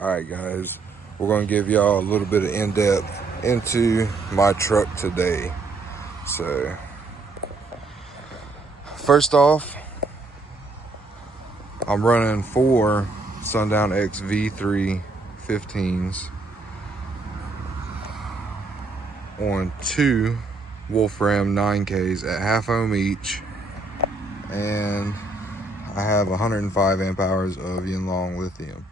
Alright guys, we're going to give y'all a little bit of in-depth into my truck today. So, first off, I'm running 4 Sundown Xb120bt 15s on 2 Wolfram 9Ks at half ohm each, and I have 105 amp hours of yinlong lithium.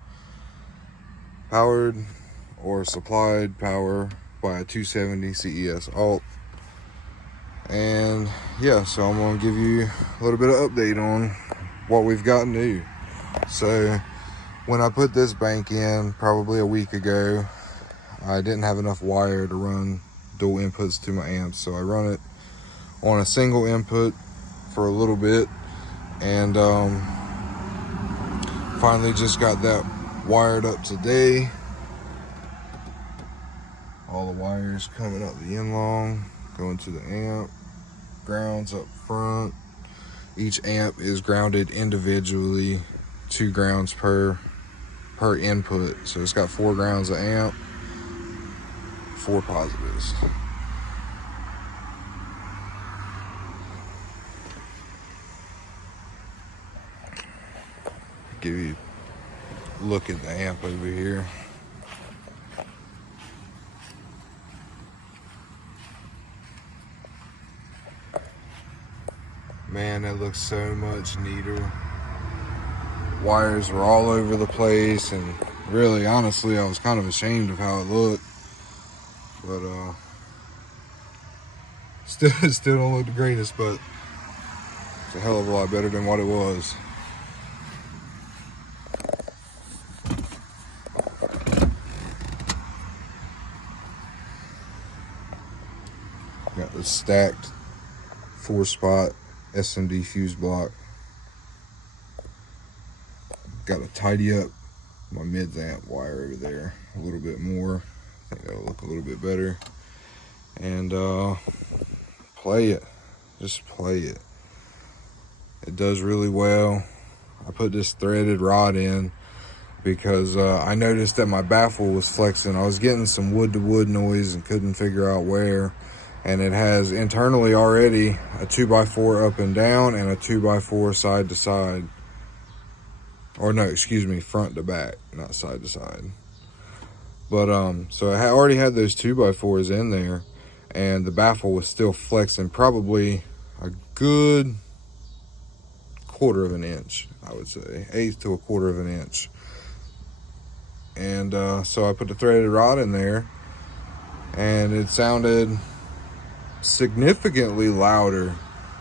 Powered or supplied power by a 270 CES alt. And yeah, so I'm gonna give you a little bit of update on what we've got new. So when I put this bank in probably a week ago, I didn't have enough wire to run dual inputs to my amps, so I run it on a single input for a little bit, and finally just got that wired up today. All the wires coming up the yinlong, going to the amp, grounds up front. Each amp is grounded individually, 2 grounds per input. So it's got 4 grounds of amp, 4 positives. Give you a look at the amp over here. Man, that looks so much neater. Wires were all over the place, and really, honestly, I was kind of ashamed of how it looked. But still don't look the greatest, but it's a hell of a lot better than what it was. Got the stacked 4-spot SMD fuse block. Got to tidy up my mids amp wire over there a little bit more. I think that'll look a little bit better. And play it. Just play it. It does really well. I put this threaded rod in because I noticed that my baffle was flexing. I was getting some wood to wood noise and couldn't figure out where. And it has internally already a 2x4 up and down and a 2x4 side to side. Or no, excuse me, front to back, not side to side. But so I already had those 2x4s in there, and the baffle was still flexing probably a good 1/4 of an inch, I would say, 1/8 to a 1/4 of an inch. And so I put the threaded rod in there, and it sounded significantly louder.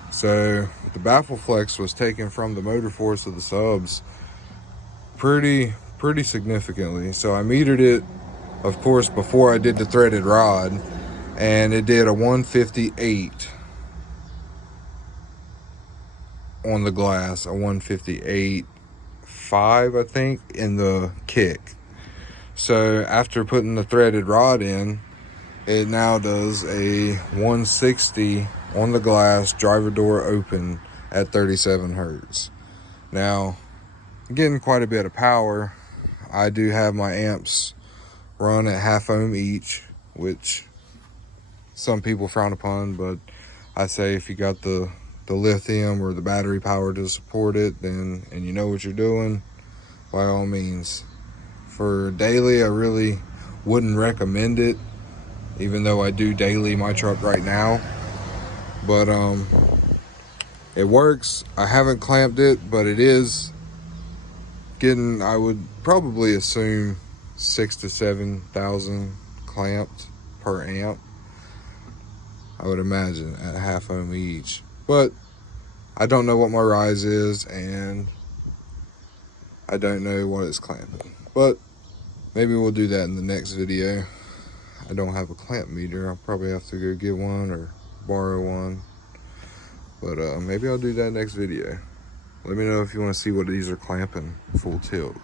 So the baffle flex was taken from the motor force of the subs pretty significantly. So I metered it, of course, before I did the threaded rod, and it did a 158 on the glass, a 158.5 I think in the kick. So after putting the threaded rod in, it now does a 160 on the glass, driver door open at 37 hertz. Now, I'm getting quite a bit of power. I do have my amps run at half ohm each, which some people frown upon, but I say if you got the lithium or the battery power to support it, then, and you know what you're doing, by all means. For daily, I really wouldn't recommend it, even though I do daily my truck right now. But it works. I haven't clamped it, but it is getting, I would probably assume 6,000 to 7,000 clamped per amp, I would imagine, at half ohm each. But I don't know what my rise is, and I don't know what it's clamping, but maybe we'll do that in the next video. I don't have a clamp meter. I'll probably have to go get one or borrow one, but maybe I'll do that next video. Let me know if you want to see what these are clamping full tilt.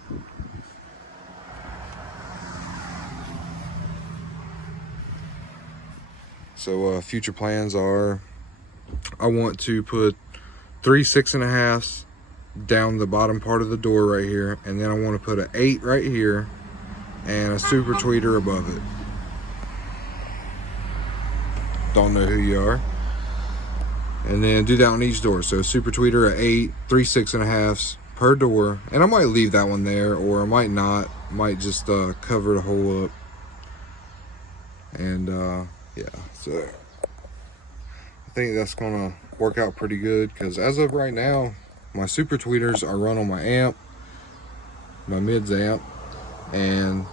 So future plans are, I want to put 3 6.5s down the bottom part of the door right here, and then I want to put an 8 right here, and a super tweeter above it. Don't know who you are. And then do that on each door. So super tweeter, a 8, 3 6.5s per door. And I might leave that one there, or I might not. Might just cover the hole up. And yeah, so I think that's gonna work out pretty good, because as of right now, my super tweeters are run on my amp, my mids amp, and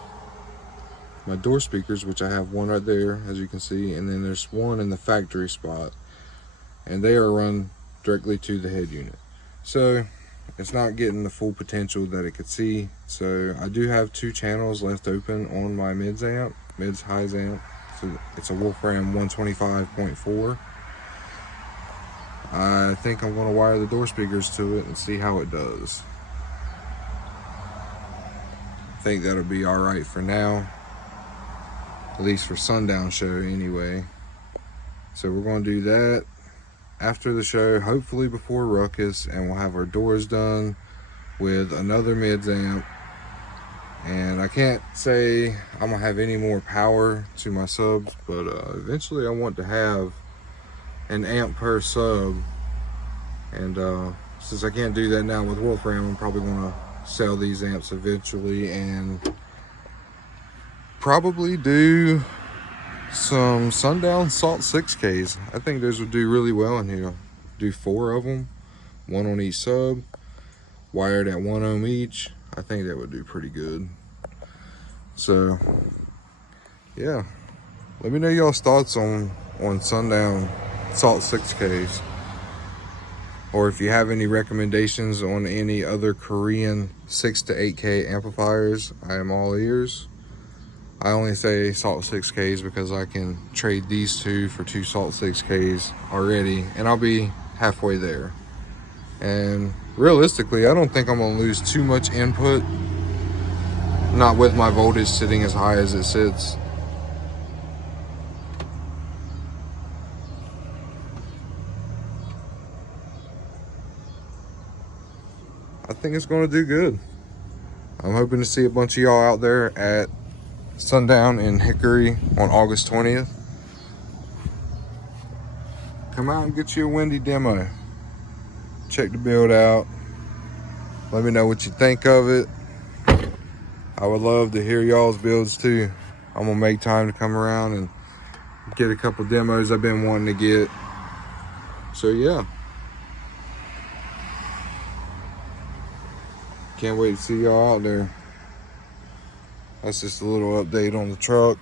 my door speakers, which I have one right there, as you can see, and then there's one in the factory spot, and they are run directly to the head unit. So it's not getting the full potential that it could see. So I do have 2 channels left open on my mids highs amp. So it's a Wolfram 125.4. I think I'm going to wire the door speakers to it and see how it does. I think that'll be all right for now, at least for Sundown Show anyway. So we're going to do that after the show, hopefully before Ruckus, and we'll have our doors done with another mids amp. And I can't say I'm gonna have any more power to my subs, but eventually I want to have an amp per sub. And since I can't do that now with Wolfram, I'm probably gonna sell these amps eventually and probably do some Sundown Salt 6Ks. I think those would do really well in here. Do 4 of them, 1 on each sub, wired at 1 ohm each. I think that would do pretty good. So yeah, let me know y'all's thoughts on Sundown Salt 6Ks, or if you have any recommendations on any other Korean 6 to 8K amplifiers. I am all ears. I only say Salt 6Ks because I can trade these 2 for 2 Salt 6Ks already, and I'll be halfway there. And realistically, I don't think I'm gonna lose too much input, not with my voltage sitting as high as it sits. I think it's gonna do good. I'm hoping to see a bunch of y'all out there at Sundown in Hickory on August 20th. Come out and get you a windy demo. Check the build out. Let me know what you think of it. I would love to hear y'all's builds too. I'm gonna make time to come around and get a couple demos I've been wanting to get. So yeah. Can't wait to see y'all out there. That's just a little update on the truck.